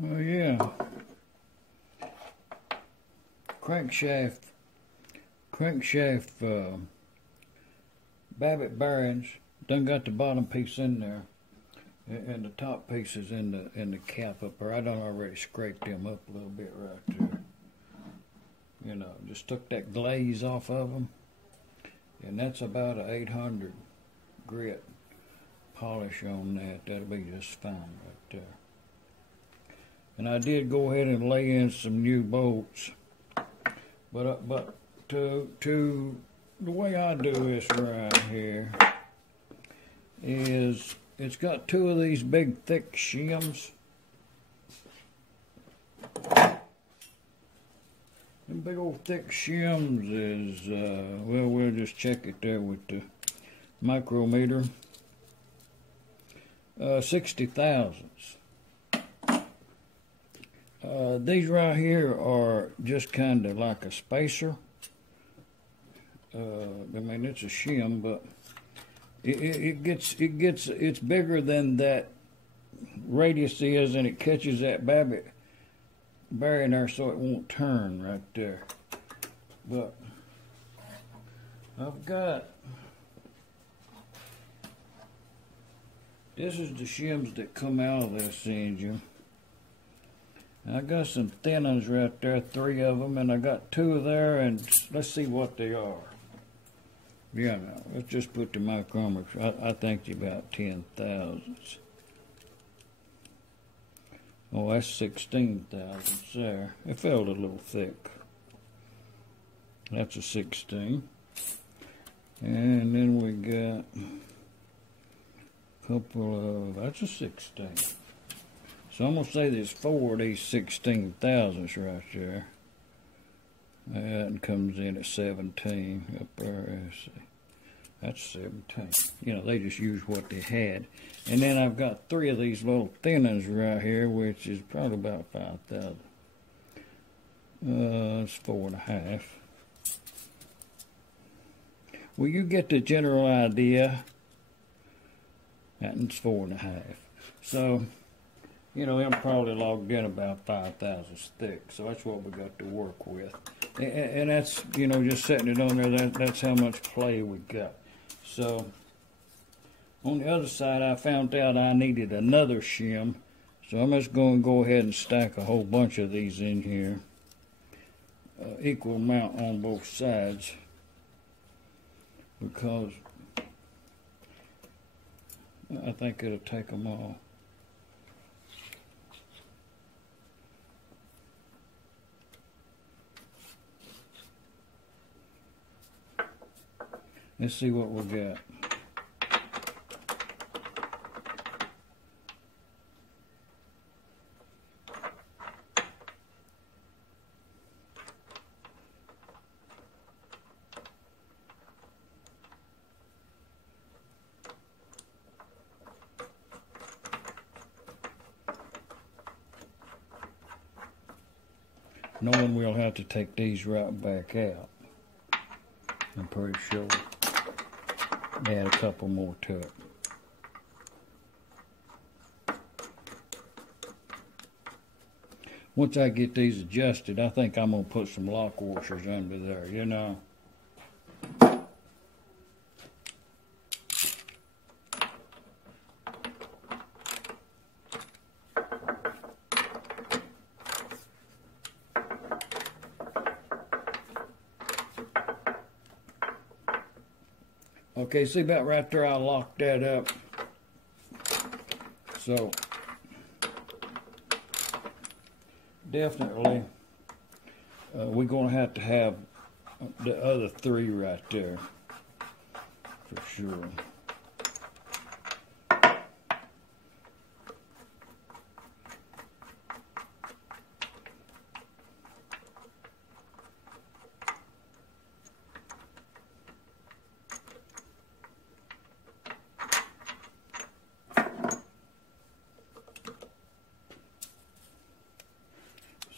Oh yeah, crankshaft babbitt bearings. Done got the bottom piece in there, and the top piece is in the cap up there. I done already scraped them up a little bit right there. You know, just took that glaze off of them, and that's about a 800 grit polish on that. That'll be just fine right there. And I did go ahead and lay in some new bolts, but to the way I do this right here is it's got two of these big thick shims. Them big old thick shims is well, we'll just check it there with the micrometer. 60 thousandths. These right here are just kind of like a spacer. I mean, it's a shim, but it's bigger than that radius is, and it catches that babbitt bearing there, so it won't turn right there. But I've got, this is the shims that come out of this engine. I got some thin ones right there, 3 of them, and I got 2 there, and let's see what they are. Yeah, now, let's just put the micrometer. I think it's about 10 thousandths. Oh, that's 16 thousandths there. It felt a little thick. That's a 16. And then we got a couple of, that's a 16. So I'm going to say there's 4 of these 16 thousandths right there. That comes in at 17 up there. Let's see. That's 17. You know, they just used what they had. And then I've got 3 of these little thin ones right here, which is probably about 5,000. It's 4.5. Well, you get the general idea. That's 4.5. So, you know, I'm probably logged in about 5 thousandths thick. So that's what we got to work with. And that's, you know, just setting it on there, that's how much play we got. So, on the other side, I found out I needed another shim. So I'm just going to go ahead and stack a whole bunch of these in here. Equal amount on both sides. Because I think it'll take them all. Let's see what we got. Knowing we'll have to take these right back out, I'm pretty sure. Add a couple more to it. Once I get these adjusted, I think I'm going to put some lock washers under there, you know. Okay, see about right there, I locked that up. So, definitely, we're going to have the other 3 right there, for sure.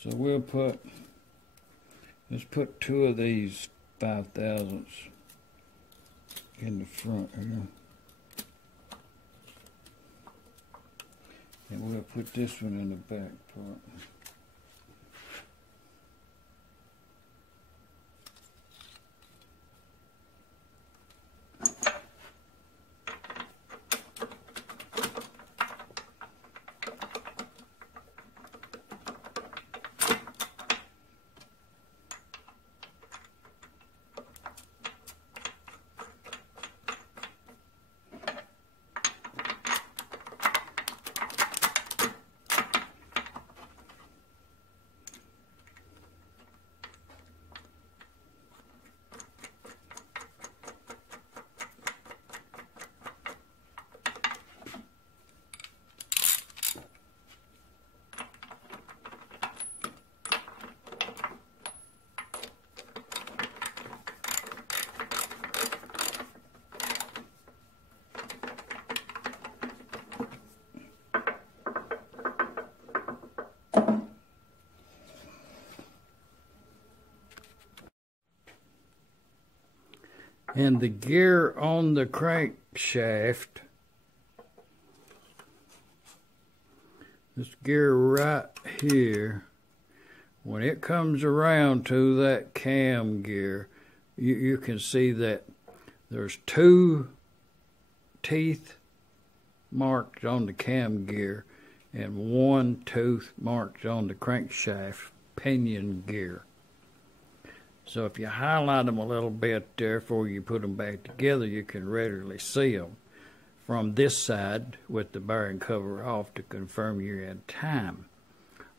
So we'll let's put 2 of these 5 thousandths in the front here. And we'll put this one in the back part. And the gear on the crankshaft, this gear right here, when it comes around to that cam gear, you can see that there's 2 teeth marked on the cam gear and 1 tooth marked on the crankshaft pinion gear. So if you highlight them a little bit there before you put them back together, you can readily see them from this side with the bearing cover off to confirm you're in time.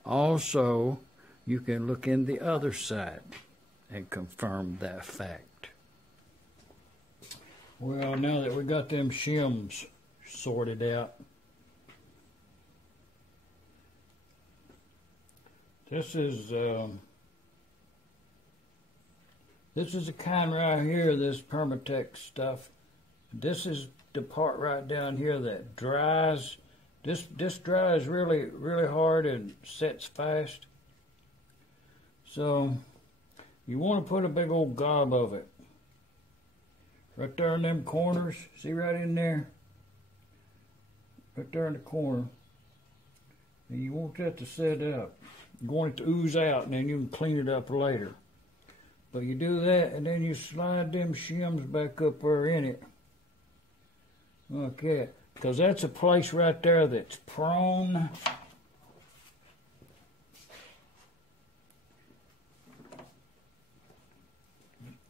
Also, you can look in the other side and confirm that fact. Well, now that we got them shims sorted out, this is the kind right here, this Permatex stuff. This is the part right down here that dries. This dries really hard and sets fast. So you want to put a big old gob of it right there in them corners. See right in there? Right there in the corner. And you want that to set up. You want it to ooze out, and then you can clean it up later. But you do that, and then you slide them shims back up there in it. Like that. Because that's a place right there that's prone.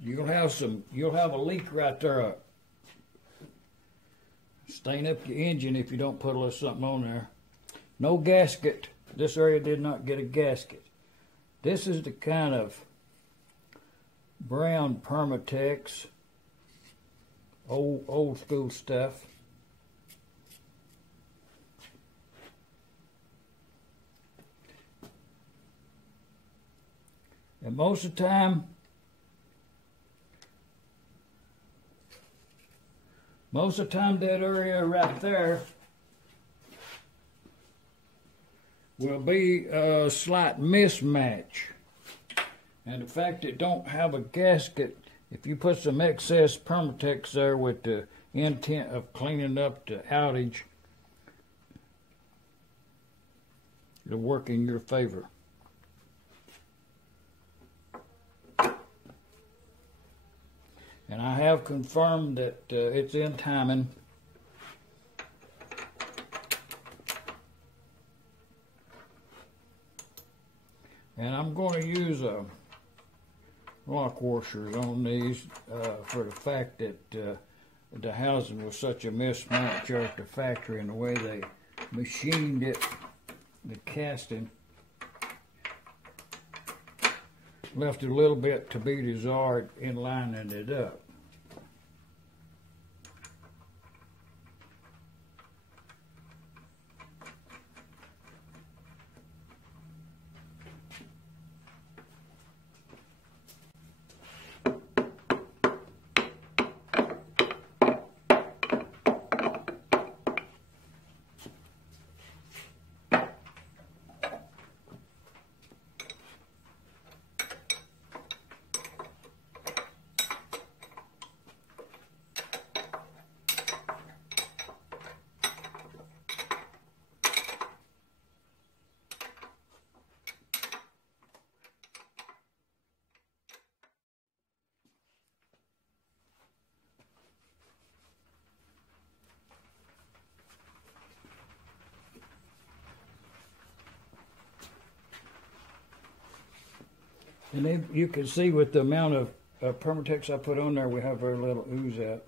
You'll have a leak right there. Stain up your engine if you don't put a little something on there. No gasket. This area did not get a gasket. This is the kind of brown Permatex, old school stuff. And most of the time, that area right there will be a slight mismatch. And the fact it don't have a gasket, if you put some excess Permatex there with the intent of cleaning up the outage, it'll work in your favor. And I have confirmed that it's in timing. And I'm going to use lock washers on these for the fact that the housing was such a mismatch at the factory, and the way they machined it, the casting, left a little bit to be desired in lining it up. And then you can see with the amount of Permatex I put on there, we have very little ooze out.